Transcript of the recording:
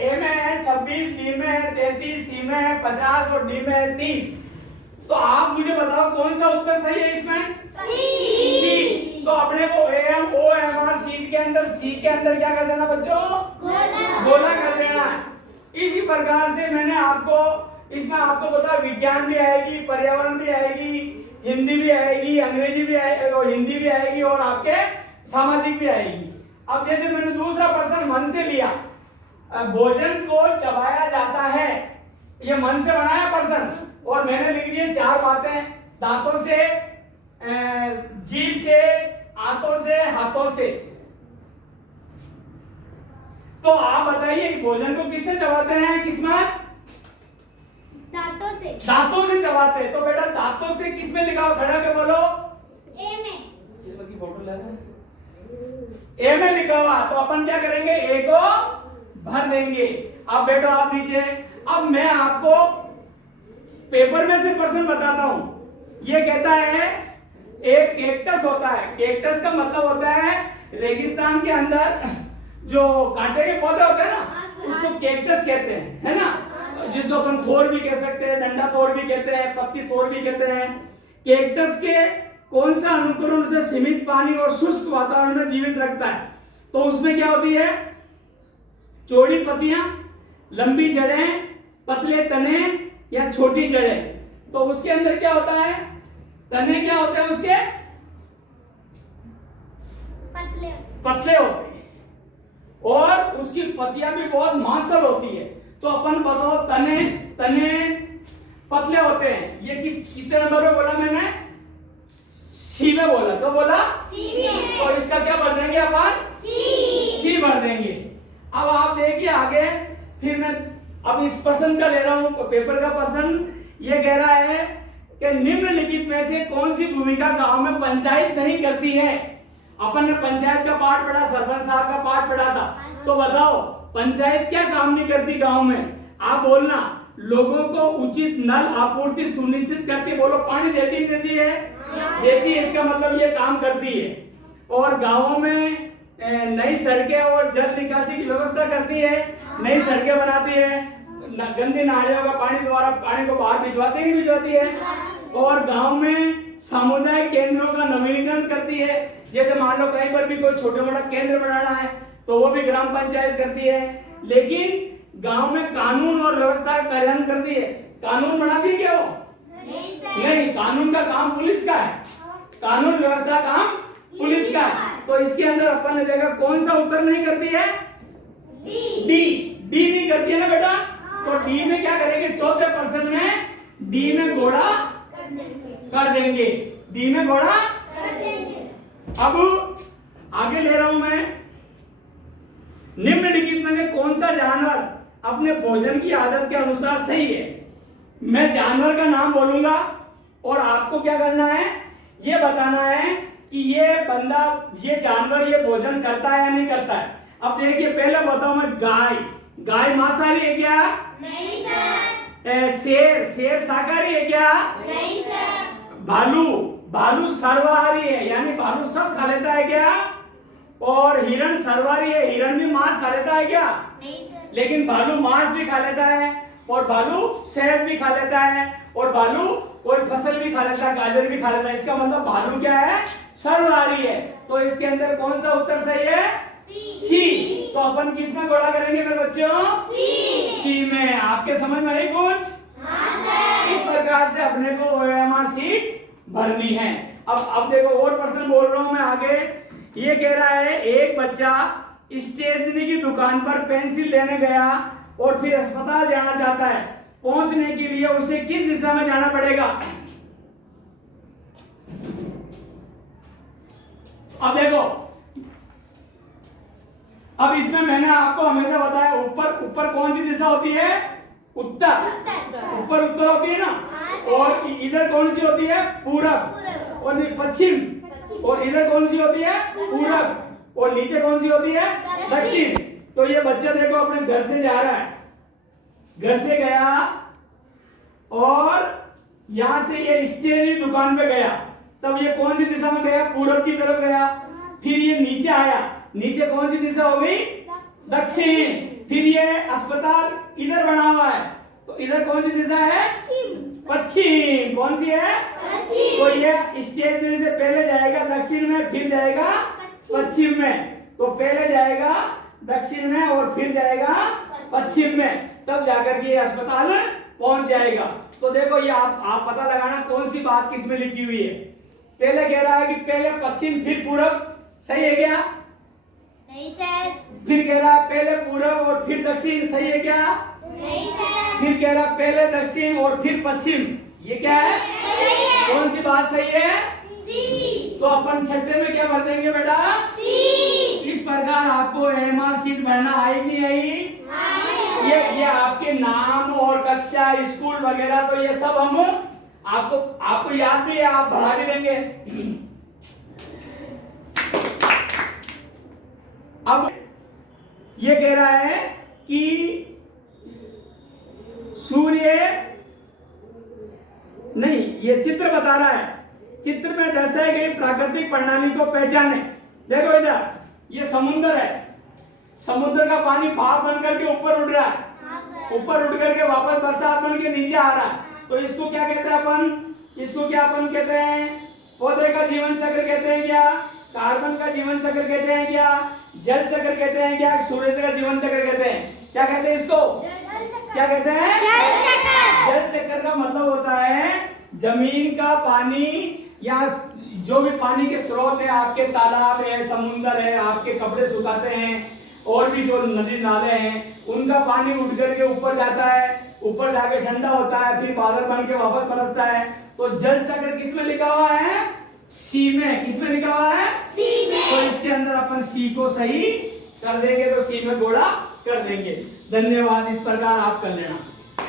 ए में है 26, बी में है 33, सी में है 50 और डी में है 30। तो आप मुझे बताओ कौन सा उत्तर सही है इसमें? सी। तो अपने को M O M R sheet के अंदर सी के अंदर क्या कर देना बच्चों? गोला कर देना है। इसी प्रकार से मैंने आपको इसमें आपको पता विज्ञान भी आएगी, पर्यावरण भी आएगी, हिंदी भी आएगी, अंग्रेजी भी आएगी और हिंदी भी आएगी और आपके सामाजिक भी आएगी। अब जैसे मैंने दूसरा प्रश्न मन से लिया, भोजन को चबाया जाता है, ये मन से बनाया प्रश्न और मैंने लिख दिए 4 बातें, दांतों से, जीभ से, आंतों से, हाथों से। तो आप बताइए भोजन को किससे चबाते हैं? किस्मत? दांतों से। दांतों से चबाते हैं। तो बेटा दांतों से किसमें लिखा हो? खड़ा के बोलो। ए में। इसकी फोटो ले लो। ए में लिखा हुआ तो अपन क्या करेंगे? ए को भर देंगे। अब बैठो आप नीचे। अब मैं आपको पेपर में से प्रश्न बताता हूं। ये कहता है एक कैक्टस होता है। कैक्टस का मतलब होता है रेगिस्तान के अंदर जो कांटे के पौधे होते हैं ना, उसको कैक्टस कहते हैं, है ना? जिसको अपन थोर भी कह सकते हैं, डंडा थोर भी कहते हैं, पत्ती थोर भी कहते हैं। कैक्टस के कौन सा अनुकरण उसे सीमित पानी और शुष्क वातावरण में जीवित रखता है? तो उसमें क्या होती है? चौड़ी पत्तियां, लंबी जड़ें, पतले तने या छोटी जड़ें। तो उसके अंदर क्या होता है? तने क्या होते हैं उसके? पतले होते हैं और उसकी पत्तियां भी बहुत मांसल होती है। तो अपन बताओ तने पतले होते हैं। ये कितने नंबर में बोला मैंने? सी में बोला। तो बोला सी में। और इसका क्या भर देंगे अपन? सी भर देंगे। अब आप देखिए आगे, फिर मैं अब इस प्रश्न का ले रहा हूं, पेपर का प्रश्न। ये कह रहा है कि निम्नलिखित में से कौन सी भूमिका गांव में पंचायत नहीं करती है? अपन ने पंचायत का पाठ पढ़ा, सरपंच साहब का पाठ पढ़ा था। तो बताओ पंचायत क्या काम नहीं करती गांव में? आप बोलना। लोगों को उचित नल आपूर्ति सुनिश्चित करती। बोलो पानी देती नहीं देती है? देती है। इसका मतलब ये काम करती है। और गांवों में नई सड़कें और जल निकासी की व्यवस्था करती है, नई सड़कें बनाती है, गंदी नालियों का पानी द्वारा पानी को बाहर भिजवाती नहीं भिजवाती है। और गांव में सामुदायिक केंद्रों का नवीनीकरण करती है। जैसे मान लो कहीं पर भी कोई छोटा मोटा केंद्र बनाना है तो वो भी ग्राम पंचायत करती है। लेकिन गांव में कानून और व्यवस्था का कार्यान्वयन करती है। कानून बनाती है क्या वो? नहीं, कानून का काम पुलिस का है। कानून व्यवस्था काम पुलिस का है। तो इसके अंदर अपन ने देखा कौन सा उत्तर नहीं करती है? डी नहीं करती है ना बेटा? तो डी में क्या करेंगे? चौथे प्रश्न में डी में घोड़ा कर देंगे। डी में घोड़ा कर देंगे। अब आगे ले रहा हूं मैं। निम्नलिखित में से कौन सा जानवर अपने भोजन की आदत के अनुसार सही है? मैं जानवर का नाम बोलूंगा और आपको क्या करना है? ये बताना है कि ये बंदा, ये जानवर ये भोजन करता है या नहीं करता है। अब देखिए पहले बताओ मैं गाय मांसाहारी है क्या? नहीं सर। शेर शाकाहारी है क्या? नहीं सर। भालू सर्वाहारी है, यानी भालू सब खा लेता है क्या? और हिरण सर्वाहारी है, हिरण भी मांस खा लेता है क्या? नहीं सर। लेकिन भालू मांस भी खा लेता है और भालू शहद भी खा लेता है और भालू कोई फसल भी खा लेता है, गाजर भी खा लेता है। इसका मतलब भालू क्या है? सर्वाहारी है। तो इसके अंदर कौन सा उत्तर सही है? सी। तो अपन किस में घोड़ा करेंगे मेरे बच्चों? सी में। आपके समझ में आई कुछ? हाँ सर। इस प्रकार से अपने को ओएमआर शीट भरनी है। अब देखो और प्रश्न बोल रहा हूं मैं आगे। ये कह रहा है एक बच्चा स्टेशनरी की दुकान पर पेंसिल लेने गया और फिर अस्पताल जाना चाहता है। पहुंचने के लिए उसे किस दिशा में जाना पड़ेगा? अब देखो, अब इसमें मैंने आपको हमेशा बताया ऊपर कौन सी दिशा होती है? उत्तर। ऊपर उत्तर होती है ना। और इधर कौन सी होती है? पूरब। और पश्चिम। और इधर कौन सी होती है? पूरब। और नीचे कौन सी होती है? दक्षिण। तो ये बच्चा देखो अपने घर से जा रहा है, घर से गया और यहां से ये स्टेशनरी दुकान पे गया। तब ये कौन सी दिशा में गया? पूरब की तरफ गया। फिर ये नीचे आया, नीचे कौन सी दिशा हो गई? दक्षिण। फिर ये अस्पताल इधर बना हुआ है, तो इधर कौन सी दिशा है? पश्चिम। कौन सी है? तो ये स्टेशनरी से पहले जाएगा दक्षिण में, फिर जाएगा पश्चिम में। तो पहले जाएगा दक्षिण में और फिर जाएगा पश्चिम में, तब जाकर के ये अस्पताल पहुंच जाएगा। तो देखो ये आप पता लगाना कौन सी बात किस में लिखी हुई है। पहले कह रहा है कि पहले पश्चिम फिर पूरब, सही है क्या? नहीं सर। फिर कह रहा है पहले पूरब और फिर दक्षिण, सही है क्या? नहीं सर। फिर कह रहा है पहले दक्षिण और फिर पश्चिम, ये क्या है? सही है। कौन सी बात सही है? सी। तो अपन छठे में क्या भर देंगे बेटा? सी। इस प्रकार आपको एमआर शीट भरना आई नहीं आई? ये आपके नाम और कक्षा स्कूल वगैरह तो ये सब हम आपको याद भी है, आप भरा भी देंगे। अब ये कह रहा है कि सूर्य नहीं, ये चित्र बता रहा है, चित्र में दर्शाई गई प्राकृतिक प्रणाली को पहचाने। देखो इधर ये समुद्र है, समुद्र का पानी भाप बन करके ऊपर उड़ रहा है, ऊपर उड़ करके वापस बरसात बन के नीचे आ रहा है। तो इसको क्या कहते हैं अपन? इसको क्या अपन कहते हैं? पौधे का जीवन चक्र कहते हैं क्या? कार्बन का जीवन चक्र कहते हैं क्या? जल चक्र कहते हैं क्या? सूर्य का जीवन चक्र कहते हैं क्या? कहते हैं इसको क्या कहते हैं? जल चक्र का मतलब होता है जमीन का पानी या जो भी पानी के स्रोत है, आपके तालाब है, समुद्र है, आपके कपड़े सुखाते हैं और भी जो नदी नाले हैं, उनका पानी उड़ करके ऊपर जाता है, ऊपर जाके ठंडा होता है, फिर बादल बन के वापस बरसता है। तो जल चक्र किस में लिखा हुआ है? सी में। किस में लिखा हुआ है? सी में। तो इसके अंदर अपन सी को सही कर देंगे, तो सी में गोला कर देंगे। धन्यवाद। इस प्रकार आप कर लेना।